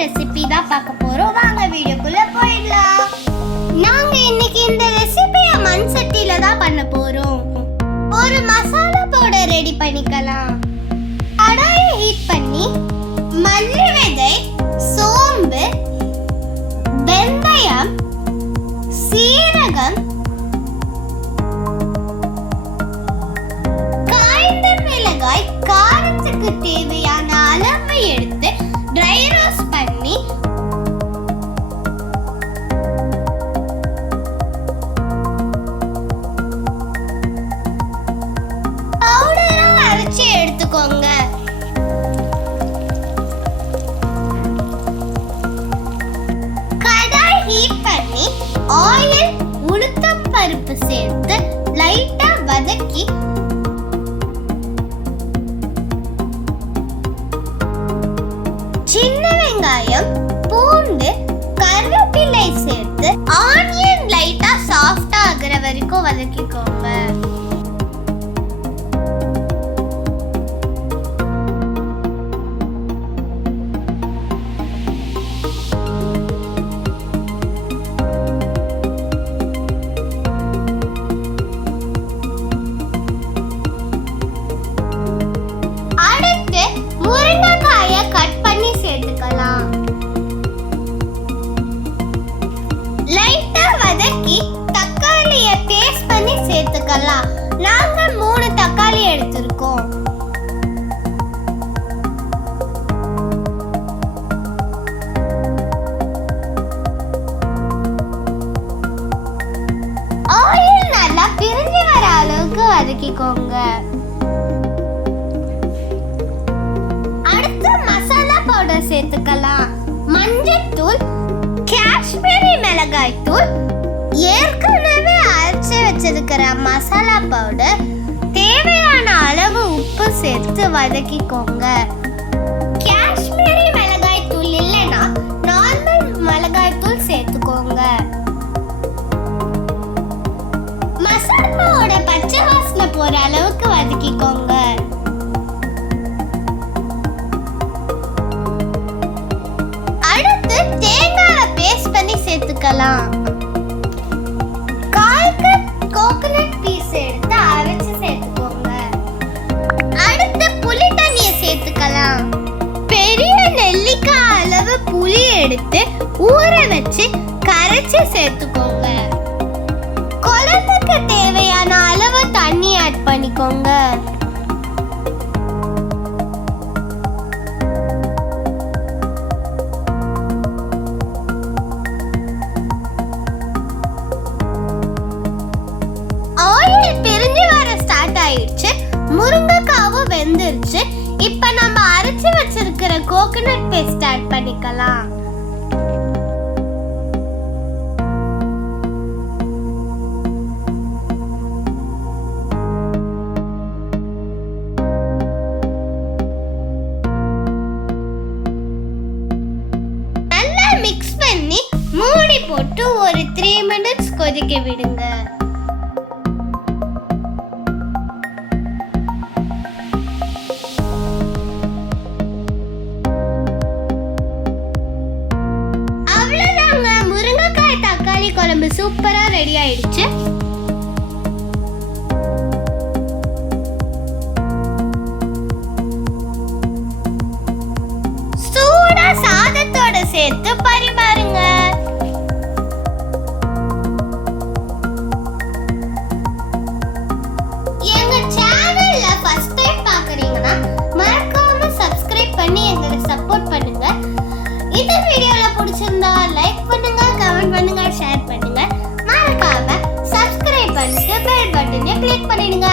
Recipe தான் பார்க்க போறோம். வாங்க வீடியோக்குள்ள போயிடலாம். நாங்க இன்னைக்கு இந்த ரெசிபியை மண் சட்டியில தான் பண்ண போறோம். ஒரு மசாலா பவுடர் ரெடி பண்ணிக்கலாம். கடாயை ஹீட் பண்ணி மல்லி விதை, சோம்பு, வெந்தயம், சீரகம், காய்ந்த மிளகாய், காரத்துக்கு தேவையான அளவு எடுத்து ட்ரை ரோஸ்ட் பண்ணி பவுடரா அரைச்சு எடுத்துக்கோங்க. கடாய் ஹீட் பண்ணி ஆயில், உளுத்தம் பருப்பு சேர்த்து லைட்டா வதக்கி சின்ன வெங்காயம், பூண்டு, கருவேப்பிலை சேர்த்து ஆனியன் லைட்டா சாஃப்டா ஆகுற வரைக்கும் வதக்கிக்கோங்க. அடுத்து முருங்கைக்காயை கட் பண்ணி சேர்த்துக்கலாம். லைட்டா வதக்கி தக்காளியை பேஸ்ட் பண்ணி சேர்த்துக்கலாம். நாங்க 3 தக்காளி எடுத்திருக்கோம். ஆயில் நல்லா பிரிஞ்சு வர அளவுக்கு வதக்கிக்கோங்க. அடுத்து மசாலா பவுடர் சேர்த்துக்கலாம். மஞ்சள்தூள், காஷ்மீரி மிளகாய் தூள், ஏற்கனவே அரைச்சு வச்சிருக்கிற மசாலா பவுடர், தேவையான அளவு உப்பு சேர்த்து வதக்கிக்கோங்க. காஷ்மீரி மிளகாய் தூள் இல்லைன்னா நார்மல் மிளகாய் தூள் சேர்த்துக்கோங்க. மசாலாவோட பச்சை வாசனை போற அளவுக்கு வதக்கிக்கோங்க. அடுத்து தேங்காயை பேஸ்ட் பண்ணி சேர்த்துக்கலாம். 1/4 கப் கோகனட் பீஸ் எடுத்து அரைச்சு சேர்த்துக்கோங்க. அடுத்து புளி தண்ணியை சேர்த்துக்கலாம். பெரிய நெல்லிக்காய் அளவு புளி எடுத்து ஊற வச்சு கரைச்சு சேர்த்துக்கோங்க. குழம்புக்கு தேவையான அளவு தண்ணி ஆட் பண்ணிக்கோங்க. ஆயில் பிரிஞ்சு வர ஸ்டார்ட் ஆயிடுச்சு. முருங்கைக்காவும் வெந்துருச்சு. இப்போ நம்ம அரைச்சு வச்சிருக்கிற கோகனட் பேஸ்ட் ஆட் பண்ணிக்கலாம். நல்லா மிக்ஸ் பண்ணி மூடி போட்டு ஒரு 3 மினிட்ஸ் கொதிக்க விடுங்க. குழம்பு சூப்பரா ரெடி ஆயிடுச்சு. சூடா சாதத்தோட சேர்த்து பரிமாறுங்க. எங்க சேனல்ல ஃபர்ஸ்ட் டைம் பார்க்கறீங்கன்னா மறக்காம சப்ஸ்கிரைப் பண்ணி எங்களை சப்போர்ட் பண்ணுங்க. இந்த வீடியோல பிடிச்சிருந்தா லைக் பண்ணுங்க, கமெண்ட் பண்ணுங்க, ஷேர் பண்ணுங்க. மறக்காம சப்ஸ்கிரைப் பண்ணிட்டு பெல் பட்டனை கிளிக் பண்ணிடுங்க.